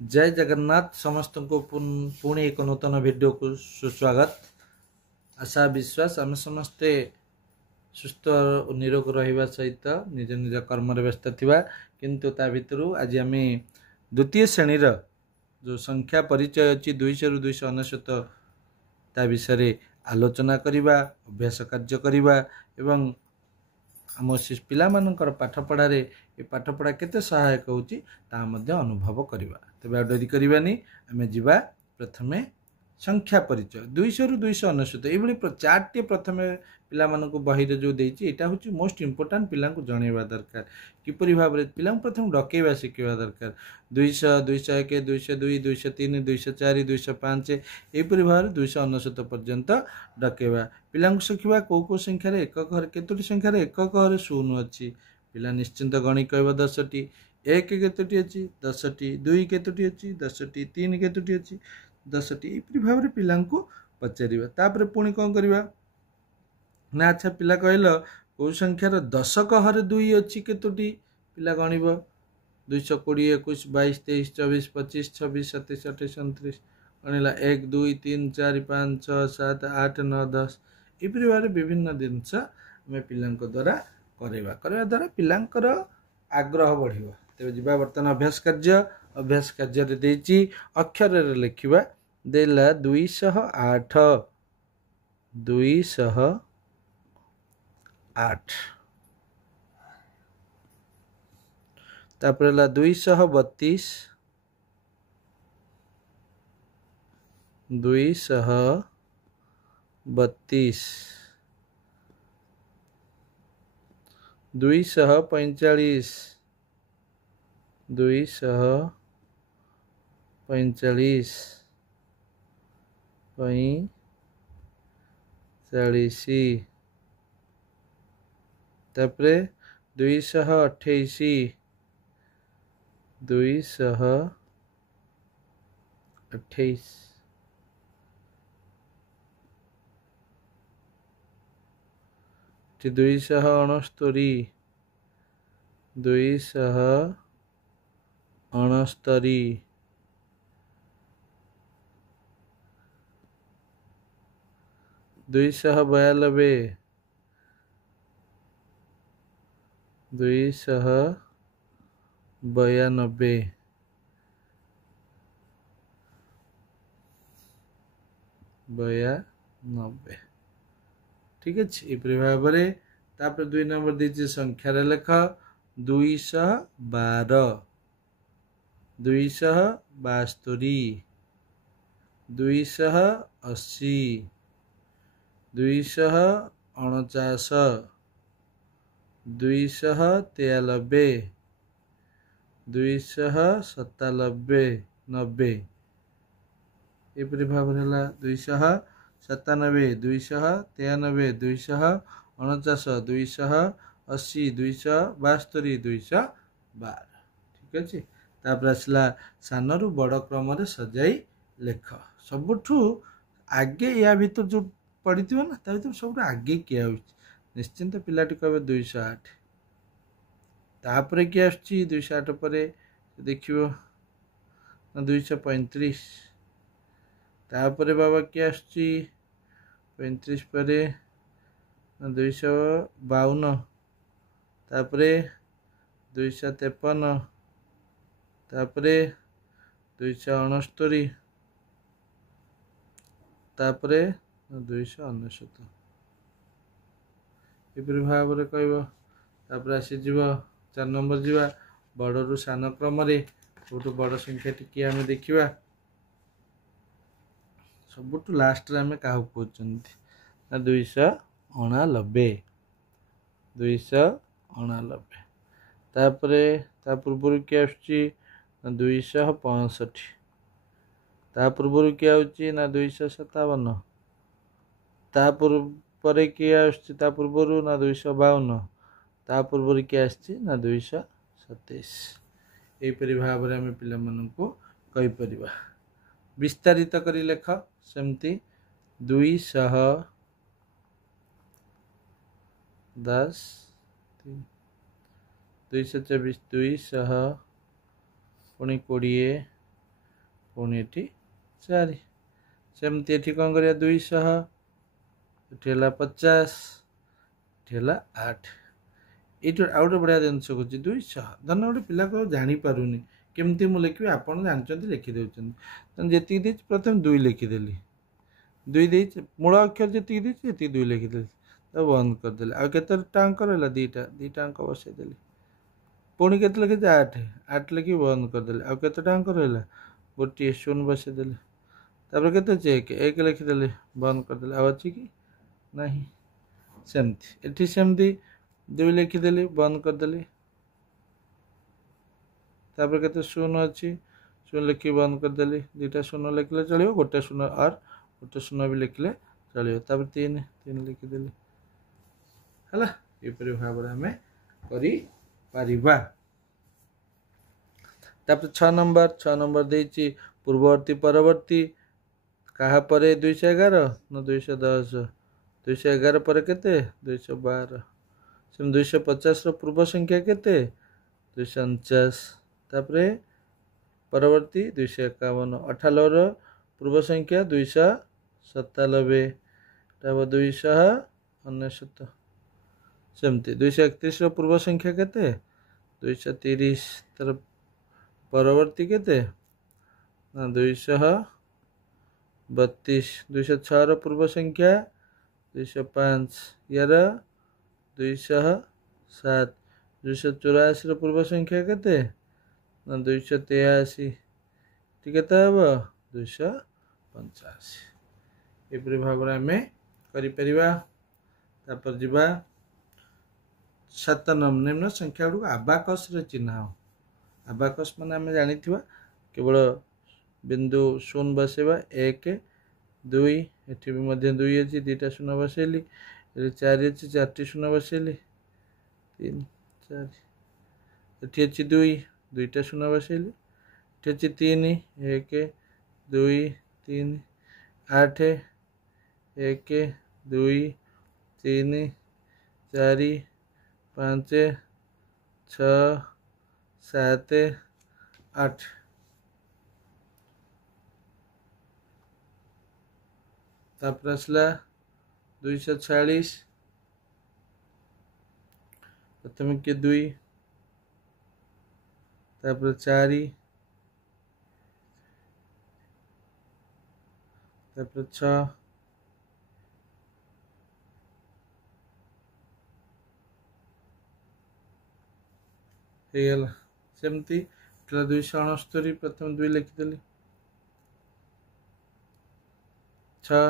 जय जगन्नाथ समस्त को पुणी एक नूतन वीडियो को सुस्वागत। आशा विश्वास आम समस्ते सुस्थ और निरोग रहिबा सहित निज निज कर्म व्यस्त थिबा किंतु ता भितरु आज आम द्वितीय श्रेणी जो संख्या परिचय अच्छी 200 रु 299 ता विषय आलोचना करवा अभ्यास कार्य करवा एवं आम पिलामानंकर पाठपढ़ारे ए पाठपढ़ा केते सहायक होची ता मध्य अनुभव करवा। तेबे डरी करबानी आमे जिबा प्रथमे संख्या परिचय 200 रु 299 एभली चार्ट प्रथमे पिला मानकु बही रे जो देछि एटा होची मोस्ट इंपोर्टेंट पिला को जणेबा दरकार किपरि भाव रे पिला प्रथम डकेबा सिखेबा दरकार 200 201 202 203 204 205 एपरि भाव रे 299 पर्यंत डकेबा पिला को सिखिबा को संख्या रे एकक घर केतोटी संख्या रे एकक घर शून्य अछि पिला निश्चिंत गणी कहबा 10 टी 1 केतोटी अछि 10 टी 2 केतोटी अछि 10 टी 3 केतोटी अछि 10 टी एपरि भाव रे पिला को पचारिबा तापर पुणी कोन करबा ना अच्छा पिला कहलो को संख्या रे दशक हरे 2 अछि केतोटी पिला गणिब 220 21 22 23 24 25 26 27 28 29 गणिला 1 2 3 4 5 6 7 8 9 10 एपरि भाव रे विभिन्न जिंस हमें पिला द्वारा करवा द्वारा पिलांकर आग्रह बढ़िबा। तेबे जिबा वर्तमान अभ्यास कार्य रे देछि अक्षर रे लिखिबा देला 208 तापर ला 232 245 तापरे 228 269 292 ठीक अच्छे ये भाव में तापर 2 नंबर दीजिए संख्या रे लेख 212 272 280 249 293 297 90 एपरि भाव है 297 293 249 280 272 212 ठीक अच्छे। तापर आसला सान रु बड़ क्रम रे सजाई लेख सबुठू आगे या भीतर जो पड़ी थी ना ता भीतर सब आगे किया निश्चिंत पिलाटी कहे 208 तापर किए आसुची 208 पर देखियो 235 तापर बाबा किए आसुची 35 पर 252 तापर 253 तापर 269 तापर 299 एपरि भाव रे कहबो तापर आसी जीव 4 नंबर जीवा बड़रू सान क्रम रे सबुठू बड़ संख्या टी आमे देखिबा सबुठू लास्ट रे आमे काहू कहउचंती 289 तापर ता पूर्व के आछी 265 ता पूर्व के आउची ना 257 ता पूर्व परे के आछी ता पूर्व ना 252 ता पूर्व के आछी ना 227 एपरि भाव रे आमे पिला मन को कहि परिबा विस्तारित करी लेख सेमती 210 224 200 पुणी 20 पुणी ये 4 सेमती ये कौन करिया 200 ये 50 ये 8 ये आउ गोटे बढ़िया जिन कह 200 धन गोटे पिला को जापारूनी केमती मुझे लिखी आप जानते लिखिदे जी प्रथम 2 लिखिदेली 2 मूल अक्षर जी 2 लिखिदेली तो बंद करदे आउ के टाँक रहा 2टा अंक बसईदेली पुणी के लिखी 8 लिखी बंद करदे आउ के टाँक रहा गोटे 0 बसईदेली तापर के चेक 1 लिखिदेली बंद करदे आउ अच्छी कि नहीं सेमती एटी सेमती 2 लिखिदेली बंद करदेली तापर के 0 अच्छी 0 लिखी बंद करदेली 2टा 0 लिखले चलो गोटे 0 और गोटे 0 भी लिखले चलो तापर 3 लिखिदेली है ये भाव आम कर 6 नंबर देची पूर्ववर्ती परवर्ती कहा परे 211 न 210 211 पर केते 212 सेम 250 पूर्व संख्या केते 249 तापरे परवर्ती 251 98 पूर्व संख्या 297 तापर 299 सेमती 231 पूर्व संख्या केते 230 तार परवर्ती केते 232 206 पूर्व संख्या 205 यार 207 284 पूर्व संख्या केते 283 ठीक है 285 एपरी भाव आम कर जीवा 7 नंबर निम्न संख्या गुड़ आबाकस चिन्ह आबाकस मान आम जानी केवल बिंदु 0 बसैबा 1 2 एटी भी 2 अच्छी 2टा 0 बसैली 4 अच्छी 4टी 0 बसैली 3 4 एटी अच्छी 2टा 0 बसैली एटी अच्छी 3 1 2 3 8 1 2 3 4 5 6 7 8 तापर आसला 240 प्रथम के 2 तापर 4 तापर 6 ହେଇଗଲା ସେମିତି 269 प्रथम 2 लिखिदेली 6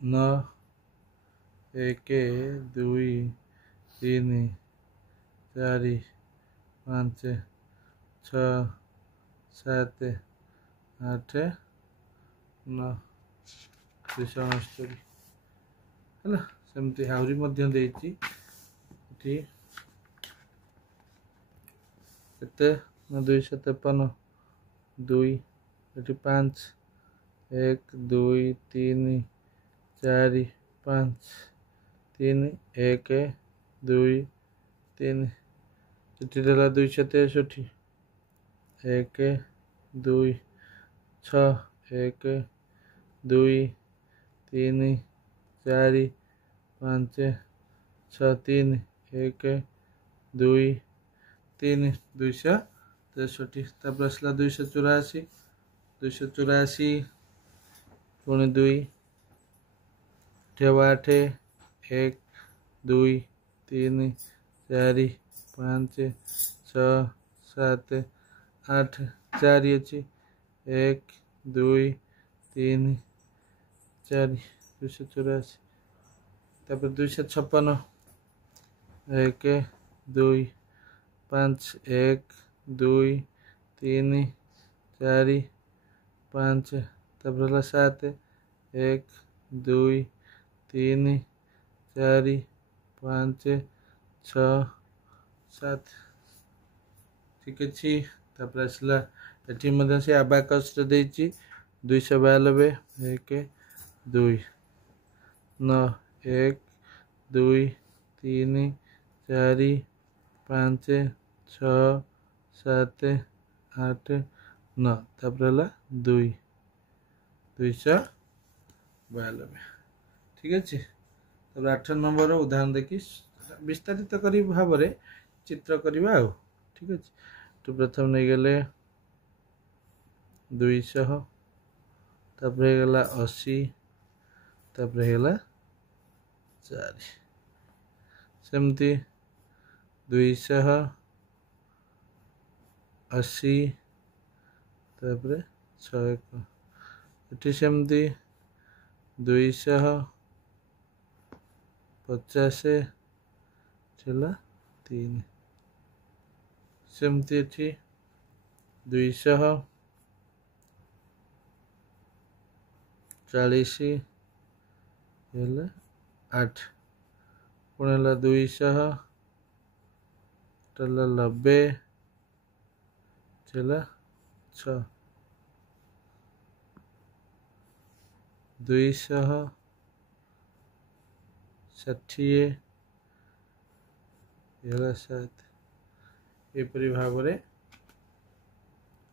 9 1 2 3 4 5 6 7 8 9 269 है सेमती आहरी केते 253 2 ये 5 1 2 3 4 5 3 1 2 3 ये 263 1 2 6 1 2 3 4 5 6 3 1 2 3 263 तापर आसला 284 पुणी 2 8 1 2 3 4 5 6 7 8 4 अच्छी 1 2 3 4 284 तापर 256 1 2 5 1 2 3 4 5 तापर 7 1 2 3 4 5 6 7 ठीक अच्छे तापर आसला ये से आबाकस 292 1 2 9 1 2 3 4 5 6 7 8 9 तापर है 2 292 ठीक अच्छे। तब 8 नंबर उदाहरण देखी विस्तारित करी भाव चित्र करवा ठीक अच्छे। तो प्रथम नहीं गले 200 तापर गला 80 तापर गला 4 सेमती 280 तापर 6 ये सेमती 250 चला 3 सेमती अच्छी 240 हेला 8 पुणे 200 चला 90 चला 6 260 हेला 7 एपरी भाव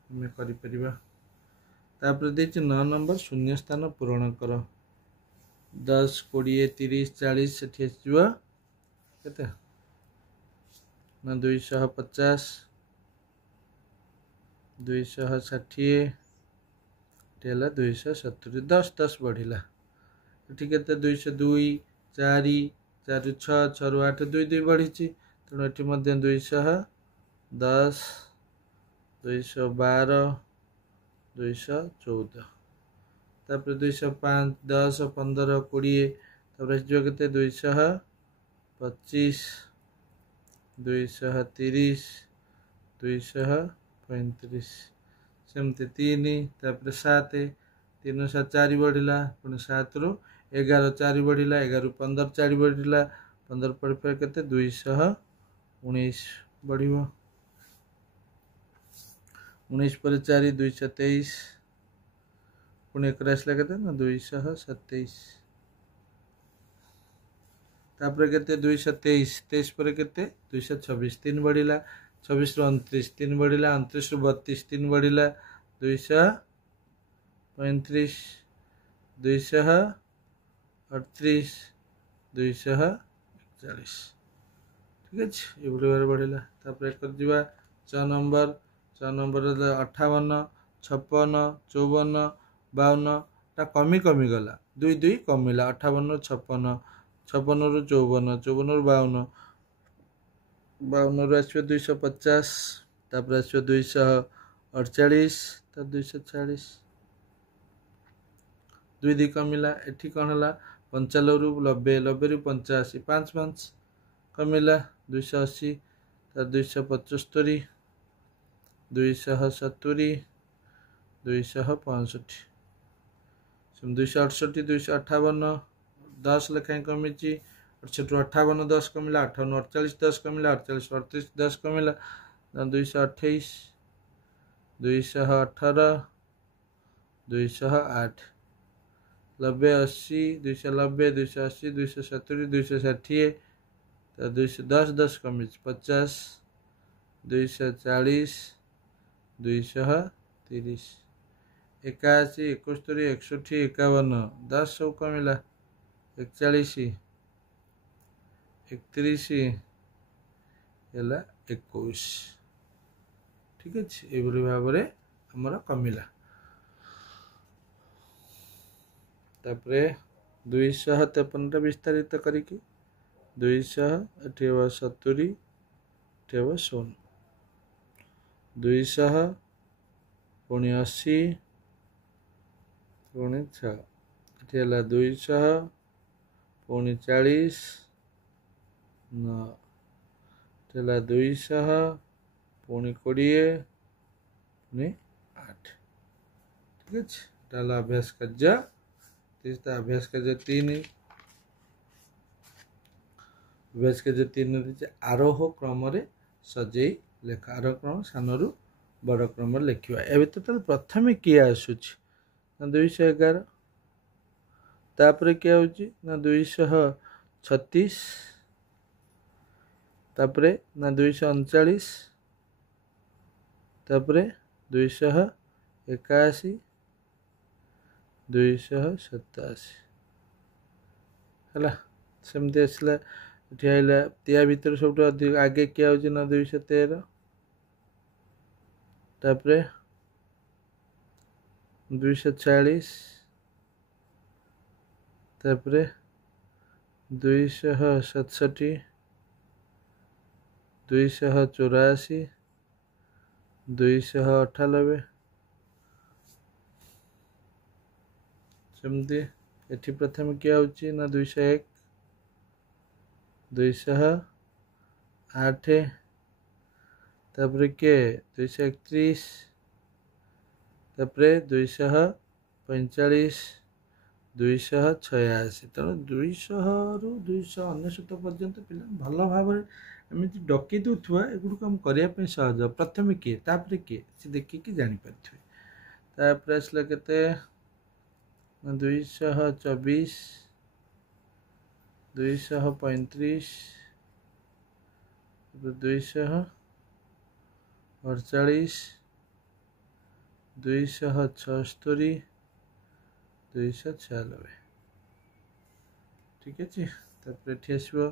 में करें। 9 नंबर शून्य स्थान पूरण कर 10 20 30 40 से केते ना 250 260 टेला 270 10 10 बढ़िला ये केते 202 4 4 6 6 8 2 2 बढ़ी तेणु ये 210 212 214 तापर 205 10 15 20 तापर जो केते 225 230 235 सेमती 3 तापर 7 3 7 4 बढ़िला पुणी 7 रु 11 4 बढ़िला 11 रु 15 4 बढ़िला 15 पड़ पे केते 219 बढ़िबो 19 पर 4 223 पुणे एक आसला केते ना 227 तापर केते 223 23 पर केते 226 3 बढ़िला 26 रु 29 3 बढ़िला 29 रु 32 3 बढ़िला 235 238 241 ठीक अच्छे ये बढ़िला। तापर एक 6 नंबर 6 नंबर 58 56 54 52 टा कमी कमी गला 2 2 कमिला 58 56 56 रु 54 54 रु 52 52 रु आसो 250 तापर आसो 248 तब 240 2 2 कमिला एठी कौन है 95 रु 90 90 रु 85 5 5 कमिला 280 तब 275 270 265 268 258 10 लेखाएं कमी 68 58 10 कमिला 58 48 10 कमिला 48 38 10 कमिला 228 218 208 90 80 290 280 270 260 210 10 कमी 50 240 230 81 71 61 51 10 सब कमिला 41 31 है 21 ठीक अच्छे ये भाव में आमर कमिला। तापर 253 विस्तारित करिकी 200 एटी 70 एटी 100 200 पुणी 80 पुणी 6 एटी 200 पुणी 40 9 एटी 200 पुणी 20 पुणी 8 ठीक अच्छे अभ्यास कार्य अभ्यास कार्य 3 अभ्यास कार्य 3 आरोह क्रम सजे लेखा आरोह क्रम सान रु बड़ क्रम लिखा ए भर प्रथम किए आसूँ 211 तापर किए हूँ 236 तापरे ना 239 तापरे 281 287 है सेमती आसला ये आइला या भितर सब अधिक आगे किया हो ना 213 तापरे 240 तापरे 267 284 298 सेमती एठी प्रथम किया होची ना 201 208 तापरे के 231 तापरे 245 286 तेणु 200 रु 299 पर्यंत पिला भल भाव एमती डकई दूसवा एगुड़ आम करने सहज प्रथम किए तापर किए से देखिकी जापर तापर आसला के 224 235 248 276 296 ठीक अच्छे तापर ये आसो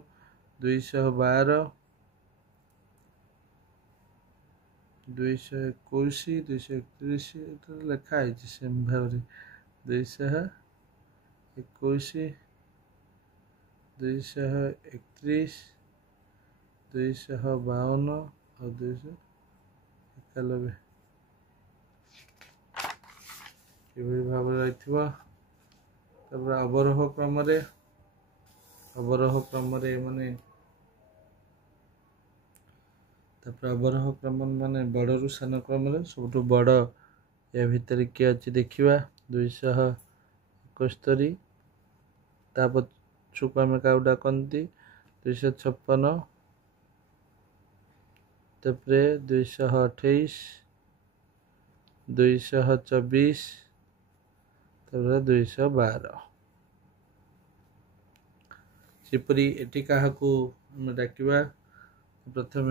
212 221 231 लिखाई सेम भाव 221 231 252 और 291 ये भाव रही अवरोह क्रम माने अवरोह क्रम माने बड़ू सान क्रम सब बड़ या भितर किए अच्छी देखा 271 तापछुक आम क्या डाकती 256 तापरे 228 224 तापर 212 सेपरी एटी क्या डाकिबा प्रथम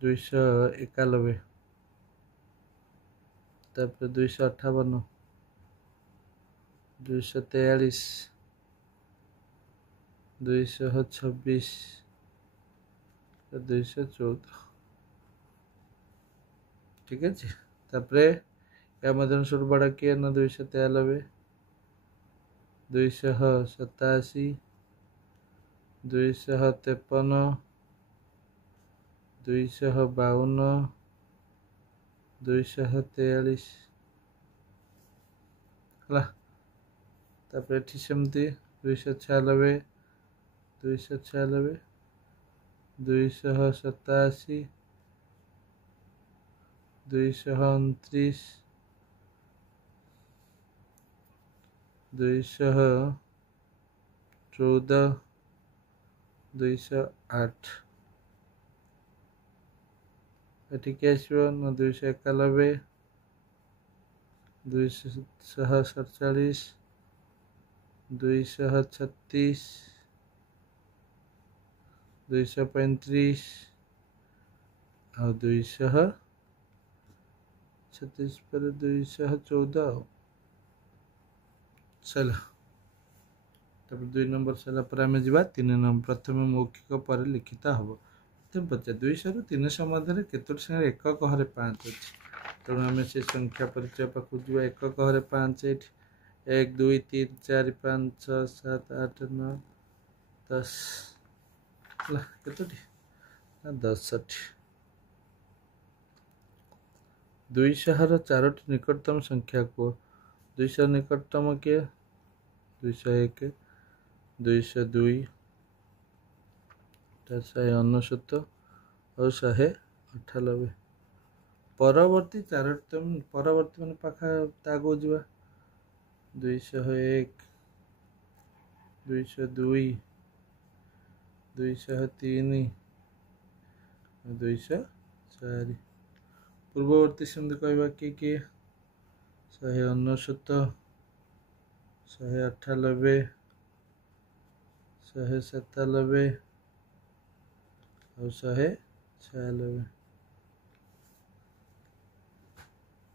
291 तापर 258 243 226 214 ठीक है तापरे या मध्य सब बड़ा किए ना 293 287 253 252 243 है तापर ये सेमती 296 287 229 229 214 208 ये आसो ना 291 247 236 235 और 236 पर 214 चला तब 2 नंबर सारा पर आम जा 3 नंबर प्रथम मौखिक पर लिखित हम प्रथम पचार 200 रु 300 मध्य केतोटी संख्या एकक हरे 5 अच्छी तेणु आम से संख्या परिचय पाक जा एकक हरे 5 1 2 3 4 5 6 7 8 9 10 केतोटी 10 200 चारोटी निकटतम संख्या को 200 निकटतम किए 201 202 199 और 198 परवर्ती चारोटम परवर्ती मान पाखा तागो जा 201 202 203 204 पूर्ववर्ती सेमती कहवा किए 199 198 197 और 196।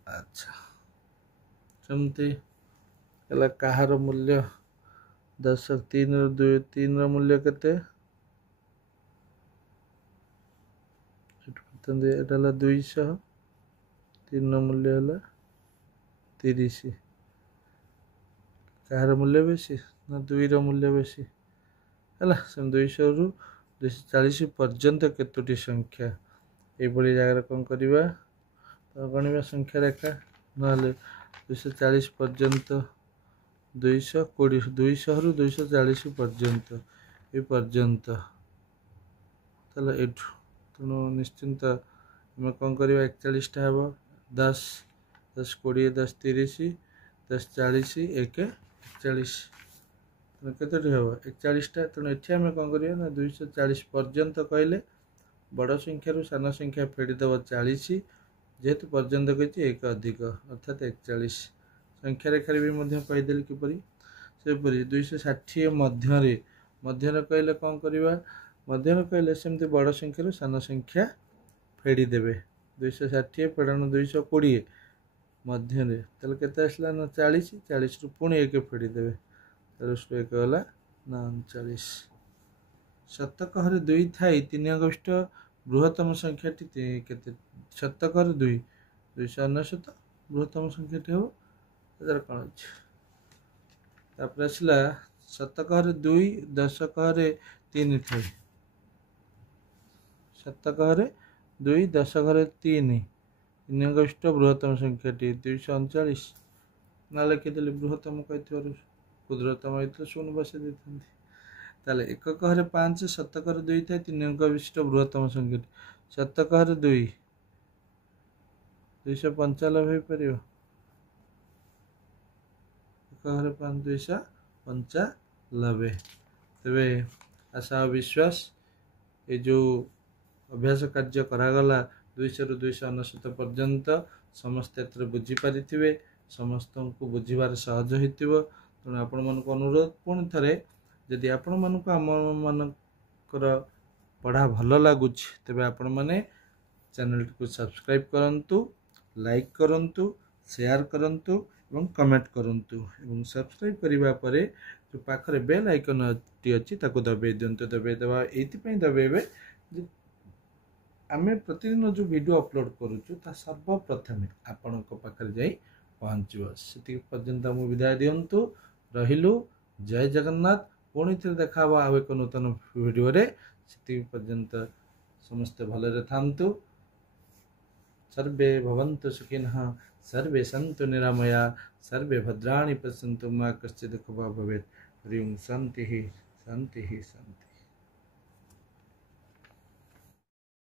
अच्छा सेमती कହାର मूल्य 10 3 ରୁ 3 ର मूल्य केते एटा 200 3 ର मूल्य है 30 कହାର मूल्य बेसी ना 2 ର मूल्य बेसी है 200 ରୁ 240 पर्यंत केतोटी संख्या ये जगह कौन करवा तो गणवा संख्या रेखा ना 240 पर्यंत 220 200 ରୁ 240 पर्यंत ये पर्यंत तेणु निश्चिंत आम कौन कर 41 टा हे 10 10 20 10 30 10 40 1 41 केतोटी हम 41 टा तेणु ये आम कौन करवा ना 240 पर्यंत कहले बड़ संख्या सान संख्या फेड़ीदेव 40 जेहेतु पर्यंत कही एक अधिक अर्थात 41 संख्या रेखार भी कहीदेली किपरि सेपरी 260 मध्य कहले कौन करवा मध्य कहले सेमती बड़ संख्या सान संख्या फेड़ीदेवे 260 फेड़ाण 220 मध्य के आसला ना 40 40 रू पुणी 1 फेड़ीदेवे 40 रू 1 गला ना 39 शतकहर 2 थाई 3 अगस्ट बृहत्तम संख्याटी केते शतकहर 2 299 बृहत्तम संख्याटी हो तार कौन अच्छे तापर आसला शतकहर 2 दशकहर 3 थाई शतकहर 2 दशकहर 3 3 अगस्ट बृहत्तम संख्याटी 239 ना लिखिदेली बृहत्तम कही क्षुद्रतम होता शून्य बसई देते ताले एककहर 5 शतकहर 2 थाई 3 अंक विशिष्ट बृहत्तम संख्याटी शतकहर 2 295 हो पार एकहर 5 295 तेरे आशा और विश्वास ये जो अभ्यास कार्य करागला 200 ରୁ 299 पर्यंत समस्त बुझीपारे समस्त को बुझार सहज हो तेणु आपण मन अनुरोध पुणी थे जदि आपण मन आम मानकर पढ़ा भल लगुच तेबे आपण माने चैनल को सब्सक्राइब करंतु लाइक करंतु शेयर करंतु एवं कमेंट करंतु एवं सब्सक्राइब करिबा परे जो पाखरे बेल आइकन टी अछि ताको दबे दियंतु दबे देबा एति पई दबेबे आमे प्रतिदिन जो वीडियो अपलोड करूछु ता सर्वप्रथमे आपनक पाखरे जाई पहुंचबो सेति पर्यंत मु विदाय दियंतु रहिलु जय जगन्नाथ पुणी थे देखा आ एक नूतन वीडियो रे सेति पर्यंत समस्त भलरे थांतु सर्वे भवन्तु सुखिनः सर्वे सन्तु निरामया सर्वे भद्राणि पश्यन्तु मा कश्चित् दुःखभाग् भवेत्। हरि ओं शान्तिः शान्तिः शान्तिः।